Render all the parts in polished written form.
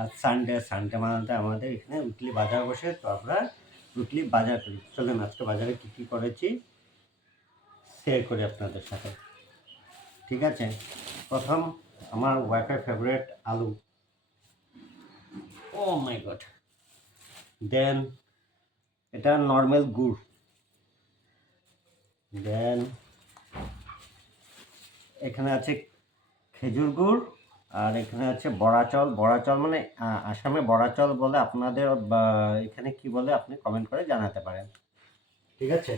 আজ সানডে মানতে আমাদের এখানে উইকলি বাজার বসে, তো আমরা উইকলি বাজার করি। চলুন আজকে বাজারে কী কী করেছি শেয়ার করি আপনাদের সাথে, ঠিক আছে? প্রথম আমার ওয়াইফের ফেভারিট আলু, ও মাই গড। দেন এটা নর্মাল গুড়, দেন এখানে আছে খেজুর গুড়, আর এখানে আছে বড়া চাল। বড়া চাল মানে আসামে বড়া চাল বলে, আপনাদের এখানে কি বলে আপনি কমেন্ট করে জানাতে পারেন, ঠিক আছে?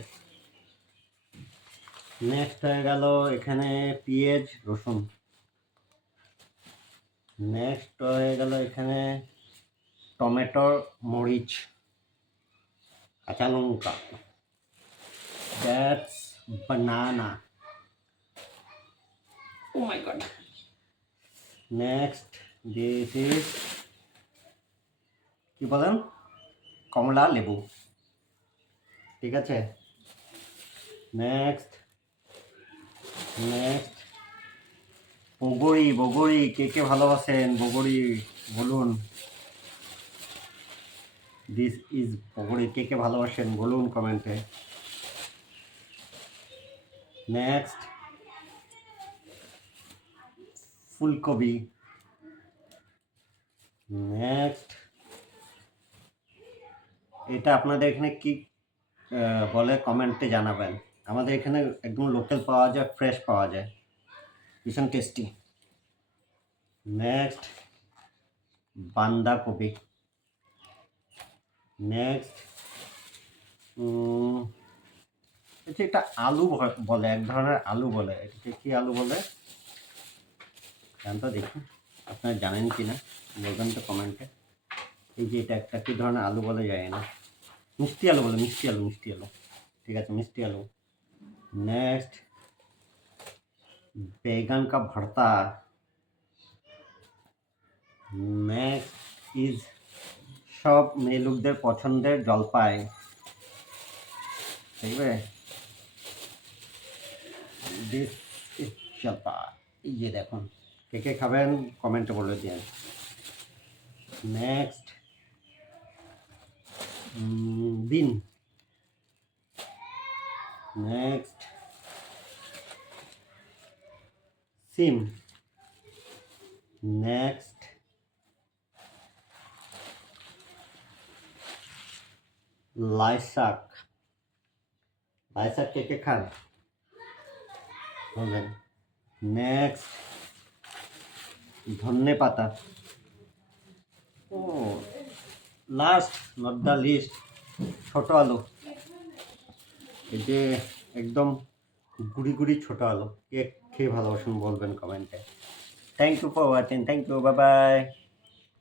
নেক্সট হয়ে গেল এখানে পেঁয়াজ রসুন। নেক্সট হয়ে গেল এখানে টমেটো মরিচ কাঁচা লঙ্কা। That's banana, oh my God. Next this is কি বলেন, কমলা লেবু, ঠিক আছে? Next next বগরি। বগরি কে কে ভালোবাসেন বগরি বলুন। দিস ইজ বগরি, কে কে ভালোবাসেন বলুন কমেন্টে। নেক্সট ফুলকপি। নেক্সট এটা আপনাদের এখানে কি বলে কমেন্টে জানাবেন। আমাদের এখানে একদম লোকাল পাওয়া যায়, ফ্রেশ পাওয়া যায়, ভীষণ টেস্টি। নেক্সট বাঁধাকপি। নেক্সট এটা আলু বলে, এক ধরনের আলু বলে, এটাকে কি আলু বলে জানতো, দেখুন আপনারা জানেন কি না বলবেন তো কমেন্টে। এই যে এটা একটা কি ধরনের আলু বলে যায় না, মিষ্টি আলু বলে, মিষ্টি আলু, মিষ্টি আলু, ঠিক আছে, মিষ্টি আলু। নেক্সট बैगन का भरता। নেক্সট ইজ সব মেয়ে লোকদের পছন্দের জলপাই, ঠিক আছে? দিস ইজ জলপাই, এই যে দেখুন, কে কে খাবেন কমেন্টে বলে দিন। নেক্সট বিন। নেক্সট সিম। নেক্সট লাই শাক। লাই শাক কে কে খান বলবেন। নেক্সট ধনে পাতা। ও লাস্ট নট দ্য লিস্ট ছোট আলু, এই যে একদম গুড়ি গুড়ি ছোট আলু, কে খেয়ে ভালোবাসেন বলবেন কমেন্টে। Thank you for watching, thank you, bye by.